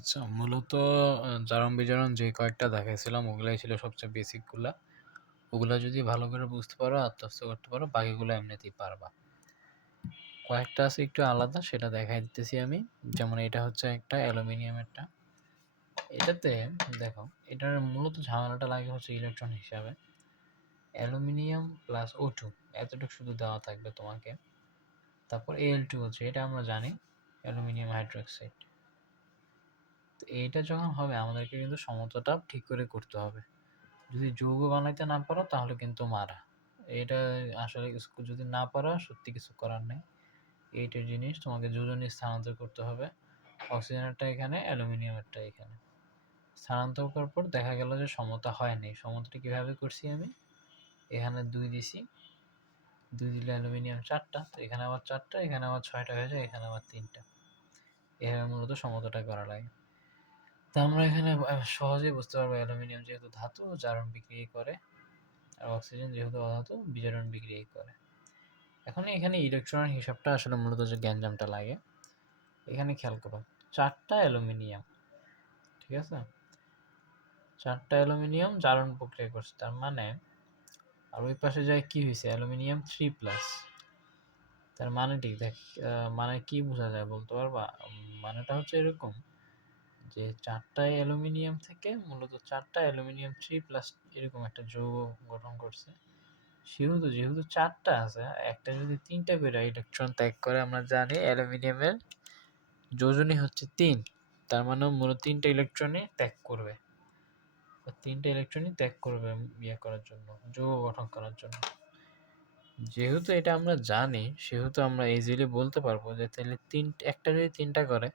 আচ্ছা, মূলত জারণ-বিজারণ যে কয়েকটা দেখাইছিলাম ওগুলাই ছিল সবচেয়ে বেসিক গুলা। ওগুলা যদি ভালো করে বুঝতে পারো, আত্মস্থ করতে পারো, বাকিগুলো এমনিতেই পারবা। কয়েকটা আছে একটু আলাদা, সেটা দেখাই দিতেছি আমি। যেমন এটা হচ্ছে একটা অ্যালুমিনিয়ামেরটা। এটাতে দেখো, এটার মূলত ঝামেলাটা লাগে হচ্ছে ইলেকট্রন হিসাবে। অ্যালুমিনিয়াম প্লাস O2 এতটুকু শুধু দেওয়া থাকবে তোমাকে। তারপর Al2 হচ্ছে, এটা আমরা জানি, অ্যালুমিনিয়াম হাইড্রোক্সাইড। তো এইটা যখন হবে আমাদেরকে কিন্তু সমতাটা ঠিক করে করতে হবে। যদি যৌগ বানাইতে না পারো তাহলে কিন্তু মারা। এটা আসলে যদি না পারো সত্যি কিছু করার নেই। এইটার জিনিস তোমাকে যোজনী স্থানান্তর করতে হবে। অক্সিজেনেরটা এখানে, অ্যালুমিনিয়ামেরটা এখানে। স্থানান্তর করার পর দেখা গেল যে সমতা হয়নি। সমতাটা কিভাবে করছি আমি? এখানে 2 দিছি, 2 দিলে অ্যালুমিনিয়াম 4টা, তো এখানে আবার 4টা, এখানে আবার 6টা হয়ে যায়, এখানে আবার 3টা। এভাবে মূলত সমতাটা করা লাগে। তো আমরা এখানে সহজেই বুঝতে পারবো অ্যালুমিনিয়াম যেহেতু ধাতু জারণ বিক্রিয়া করে, আর অক্সিজেন যেহেতু অধাতু বিজারণ বিক্রিয়া করে। এখন এখানে ইলেকট্রনের হিসাবটা আসলে মূলত যে গ্যাঞ্জামটা লাগে, এখানে খেয়াল করো 4টা অ্যালুমিনিয়াম, ঠিক আছে? 4টা অ্যালুমিনিয়াম জারণ প্রক্রিয়া করছে, তার মানে আর ওই পাশে যায় কি হয়েছে, অ্যালুমিনিয়াম 3+। তার মানে ঠিক দেখ, মানে কি বোঝা যায় বলতে পারবা? মানেটা হচ্ছে এরকম যে 4টা অ্যালুমিনিয়াম থেকে মূলত 4টা অ্যালুমিনিয়াম 3+ এরকম একটা যৌগ গঠন করছে। যেহেতু 4টা আছে, একটা যদি 3টা করে ইলেকট্রন ত্যাগ করে, আমরা জানি অ্যালুমিনিয়ামের যোজনী হচ্ছে 3, তার মানে মূলত 3টা ইলেকট্রনই ত্যাগ করবে। 3টা ইলেকট্রনই ত্যাগ করবে ইয়ে করার জন্য, যৌগ গঠন করার জন্য। যেহেতু এটা আমরা জানি, সেহেতু আমরা ইজিলি বলতে পারবো যে তাহলে একটা যদি 3টা করে,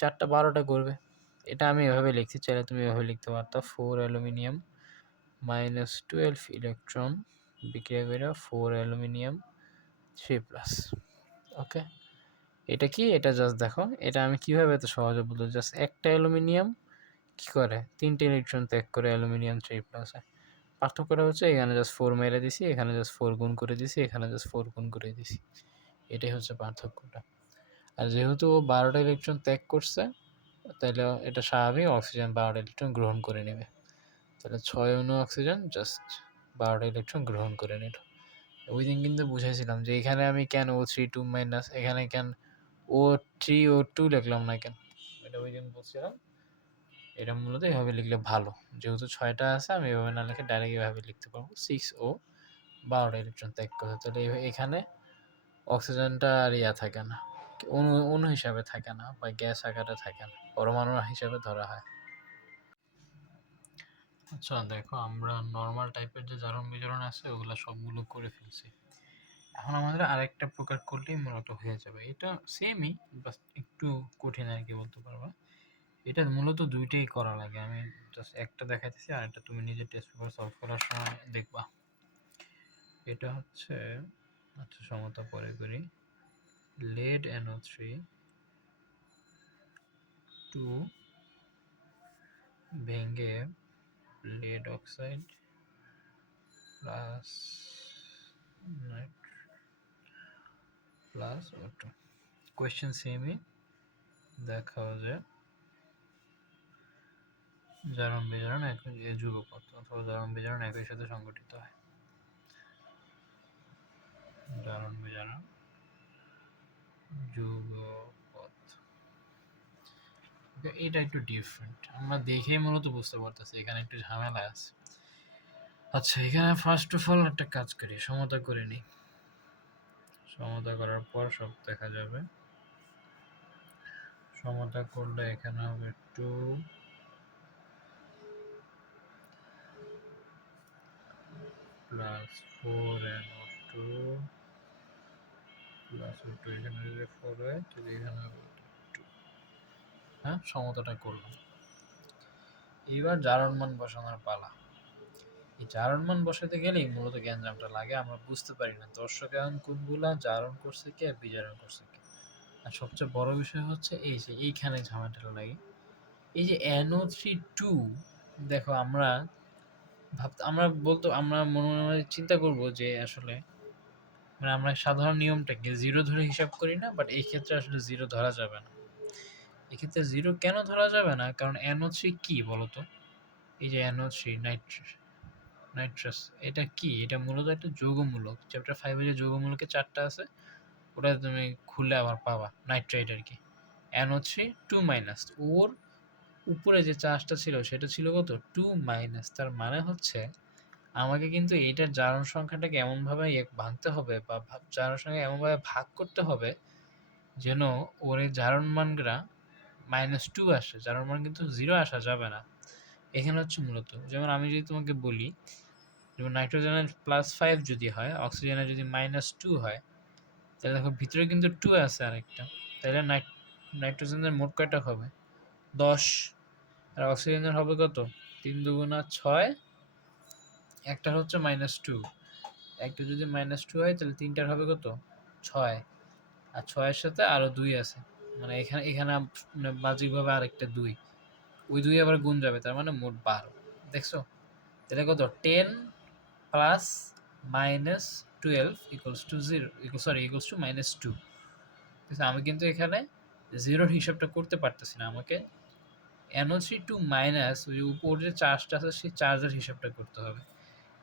4টা 12টা করবে। এটা আমি এভাবে লিখছি, চাইলে তুমি এভাবে লিখতে পারতো, 4 অ্যালুমিনিয়াম -12 ইলেকট্রন বিক্রিয়া করে 4 অ্যালুমিনিয়াম 3+। ওকে, এটা কি? এটা জাস্ট দেখো, এটা আমি কিভাবে এত সহজে বলবো। জাস্ট একটা অ্যালুমিনিয়াম কি করে, 3টে ইলেকট্রন ত্যাগ করে অ্যালুমিনিয়াম 3+। পার্থক্যটা হচ্ছে এখানে জাস্ট 4 মেরে দিছি, এখানে জাস্ট 4 গুণ করে দিছি, এখানে জাস্ট 4 গুণ করে দিছি। এটাই হচ্ছে পার্থক্যটা। আর যেহেতু ও 12টা ইলেকট্রন ত্যাগ করছে, তাহলে এটা স্বাভাবিক অক্সিজেন 12টা ইলেকট্রন গ্রহণ করে নেবে। তাহলে 6 অণু অক্সিজেন জাস্ট 12টা ইলেকট্রন গ্রহণ করে নিল। ওই দিন কিন্তু বুঝাইছিলাম যে এখানে আমি কেন O3 2- এখানে কেন O3 O2 লিখলাম না কেন, এটা ওই দিন বলছিলাম। এটা মূলত এভাবে লিখলে ভালো, যেহেতু 6টা আছে আমি এভাবে না লিখে ডাইরেক্ট এভাবে লিখতে পারবো 6O 12টা ইলেকট্রন ত্যাগ করে। তাহলে এখানে অক্সিজেনটা আর ইয়া থাকে না, অণু হিসাবে থাকে না, বা গ্যাস আকারে থাকে না, পরমাণু হিসাবে ধরা হয়। আচ্ছা দেখো, আমরা নর্মাল টাইপের যে জারণ বিজারণ আছে ওগুলা সবগুলো করে ফেলছি। এখন আমাদের আরেকটা প্রকার করলেই মূলত হয়ে যাবে। এটা সেমই, বাস একটু কঠিন আর কি বলতে পারবা। এটা মূলত দুইটাই করা লাগে, আমি জাস্ট একটা দেখাইতেছি, আর একটা তুমি নিজে টেস্ট পেপার সলভ করার সময় দেখবা। এটা হচ্ছে, আচ্ছা সমতা পরে করি। lead NO3 2 ভেঙে lead oxide plus plus O2। Question সেমই, দেখাও যে জারণ বিজারণ একই যুগপৎ অথবা জারণ বিজারণ একই সাথে সংঘটিত হয়। জারণ বিজারণ যুগপৎ, এটা একটু ডিফারেন্ট, আমরা দেখে মূলত বুঝতে পারতেছি এখানে একটু ঝামেলা আছে। আচ্ছা, এখানে ফার্স্ট অফ অল একটা কাজ করি, সমতা করে নিই। সমতা করার পর সব দেখা যাবে। সমতা করলে এখানে হবে 2 + 4NO2 + O2, এখানে যদি 4 হয় তাহলে এখানে হবে 2। হ্যাঁ, সমতাটা করলাম। এবার জারণ মান বসানোর পালা। এই জারণ মান বসাতে গেলেই মূলত গ্যাঞ্জামটা লাগে, আমরা বুঝতে পারি না দর্শক এখন কোনগুলা জারণ করছে কে, বিজারণ করছে কে। আর সবচেয়ে বড় বিষয় হচ্ছে এই যে এইখানে ঝামেলাটা লাগে। এই যে NO3 2, দেখো আমরা আমরা মনে মনে চিন্তা করব যে আসলে আমরা সাধারণ নিয়মটাকে 0 ধরে হিসাব করি না, বাট এই ক্ষেত্রে আসলে 0 ধরা যাবে না। এক্ষেত্রে 0 কেন ধরা যাবে না? কারণ NO3 কি বলতো? এই যে NO3 নাইট্রাস এটা কি? এটা মূলত একটা যৌগমূলক। চ্যাপ্টার 5 এর যে যৌগমূলকের 4 টা আছে ওটা তুমি খুললে আবার পাবা। নাইট্রেট আরকি। NO3 2- ওর উপরে যে চার্জটা ছিল সেটা ছিল কত? 2-। তার মানে হচ্ছে আমাকে কিন্তু এইটার জারণ সংখ্যাটাকে এমনভাবে ভাঙতে হবে বা জারণ সংখ্যা এমনভাবে ভাগ করতে হবে যেন ওর এই জারণ মানগুলা -2 আসে। জারণ মান কিন্তু 0 আসা যাবে না। এখানে হচ্ছে মূলত যেমন আমি যদি তোমাকে বলি যেমন নাইট্রোজেনের +5 যদি হয়, অক্সিজেনের যদি -2 হয়, তাহলে দেখো ভিতরে কিন্তু 2 আছে আরেকটা। তাহলে নাইট্রোজেনের মোট কয়টা হবে? 10। আর অক্সিজেনের হবে কত? 3 দুগুণা 6, একটার হচ্ছে -2। একটা যদি -2 হয় তাহলে তিনটার হবে কত? 6। আর 6 এর সাথে আরো 2 আছে। মানে এখানে এখানে মানে বাহ্যিকভাবে আরেকটা 2। ওই 2 আবার গুণ যাবে তার মানে মোট 12। দেখছো? তাহলে কত? 10 plus -12 equals to 0 equals to -2। কিন্তু আমি কিন্তু এখানে 0 এর হিসাবটা করতে পারতেছি না। আমাকে NO3 টু মাইনাস ওই যে উপরে যে চার্জটা আছে সেই চার্জের হিসাবটা করতে হবে।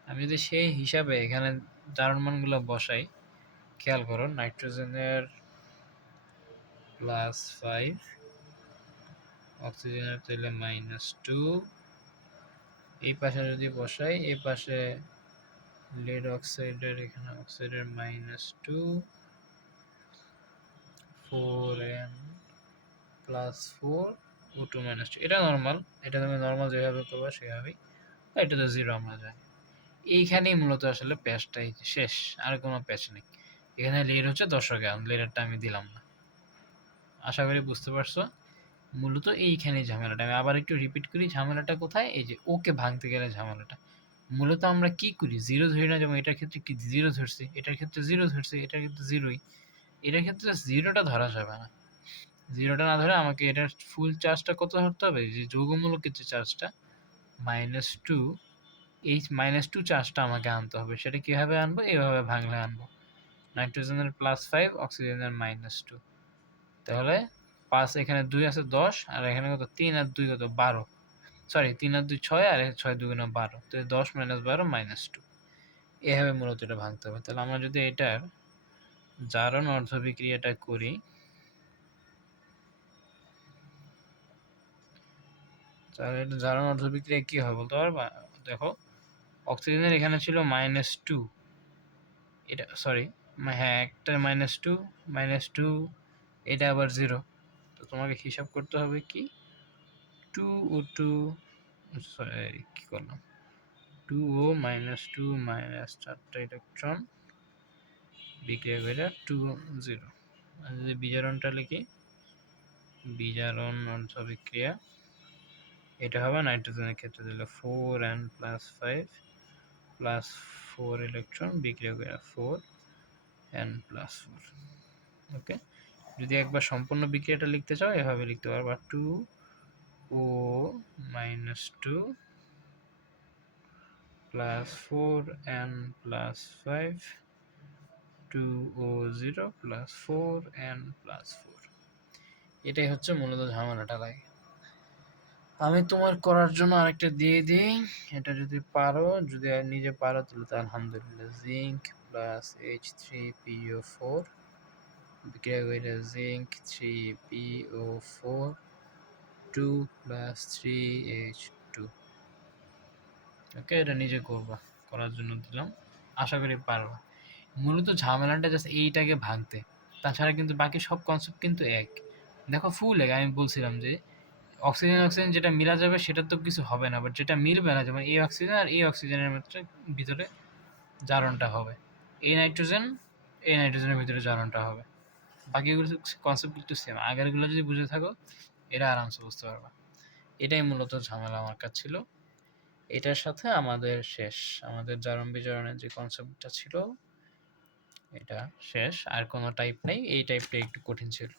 আমি যদি সেই হিসাবে এখানে জারণ মানগুলো বসাই, খেয়াল করো নাইট্রোজেনের +5, অক্সিজেনের তাহলে -2, এই পাশে যদি বসাই এই পাশে lead অক্সাইডের এখানে অক্সাইডের -2, 4n +4 O2 -2, এটা নরমাল। এটা তুমি নরমাল যেভাবে করবা সেভাবেই। এটা তো 0 আমরা জানি। এইখানেই মূলত আসলে প্যাচটাই শেষ, আর কোনো প্যাচ নেই। এখানে লিড হচ্ছে 10 গ্রাম, লিডারটা আমি দিলাম না। আশা করি বুঝতে পারছো। মূলত এইখানেই ঝামেলাটা। আমি আবার একটু রিপিট করি, ঝামেলাটা কোথায়? এই যে ওকে ভাঙতে গেলে ঝামেলাটা। মূলত আমরা কি করি? 0 ধরি না, যেমন এটার ক্ষেত্রে কি 0 ধরছি, এটার ক্ষেত্রে 0 ধরছি, এটার ক্ষেত্রে 0ই। এটার ক্ষেত্রে 0টা ধরা যাবে না। 0টা না ধরে আমাকে এটার ফুল চার্জটা কত ধরতে হবে? যে যৌগমূলকের যে চার্জটা -2, এই -2 চার্জটা আমাকে আনতে হবে। সেটা কিভাবে আনবো? এভাবে ভাঙলে আনবো। নাইট্রোজেনের +5, অক্সিজেনের -2। তাহলে 5 এখানে 2 আছে 10, আর এখানে কত? 3 আর 2 কত? 12। সরি 3 আর 2 6, আর 6 2 12। তো 10 - 12 -2। এভাবে মূলত এটা ভাঙতে হবে। তাহলে আমরা যদি এটার জারণ অর্ধবিক্রিয়াটা করি, তাহলে এটা জারণ অর্ধবিক্রিয়া কি হয় বলতে পারবা? দেখো অক্সিজেনের এখানে ছিল -2, এটা সরি হ্যাঁ একটা -2, এটা আবার 0। তো তোমাকে হিসাব করতে হবে কি 2O2, সরি কি করলাম, 2O -2 -4টা ইলেকট্রন বিক্রিয়া করে 2 0। আর যদি বিজারণটা লিখি, বিজারণ অর্ধবিক্রিয়া, এটা হবে নাইট্রোজেনের ক্ষেত্রে দিলে 4n + 5 + 4 ইলেকট্রন বিক্রিয়া করে 4n + 4। ওকে, যদি একবার সম্পূর্ণ বিক্রিয়াটা লিখতে চাও এভাবে লিখতে পারবা, 2O -2 + 4n + 5 2O0 + 4n + 4। এটাই হচ্ছে মূলত ঝামেলাটা লাগে। আমি তোমার করার জন্য আরেকটা দিয়ে দিই, এটা যদি পারো, যদি নিজে পারো তাহলে তো আলহামদুলিল্লাহ। জিঙ্ক + H3PO4 বিক্রিয়া করে জিঙ্ক 3PO4 2 + 3H2। ওকে, এটা নিজে করবা, করার জন্য দিলাম, আশা করি পারবা। মূলত ঝামেলাটা জাস্ট এইটাকে ভাঙতে, তাছাড়া কিন্তু বাকি সব কনসেপ্ট কিন্তু এক। দেখো ফুল এক, আমি বলছিলাম যে অক্সিজেন অক্সিজেন যেটা মিলা যাবে সেটা তো কিছু হবে না, বাট যেটা মিলবে না, যেমন এই অক্সিজেন আর এই অক্সিজেনের মধ্যে ভিতরে জারণটা হবে, এই নাইট্রোজেন এই নাইট্রোজেনের ভিতরে জারণটা হবে। বাকিগুলো কনসেপ্ট একটু সেম, আগেরগুলো যদি বুঝে থাকো এটা আরামসে বুঝতে পারবা। এটাই মূলত ঝামেলা আমার কাছে ছিল। এটার সাথে আমাদের শেষ, আমাদের জারণ বিজারণের যে কনসেপ্টটা ছিল এটা শেষ, আর কোনো টাইপ নেই। এই টাইপটা একটু কঠিন ছিল।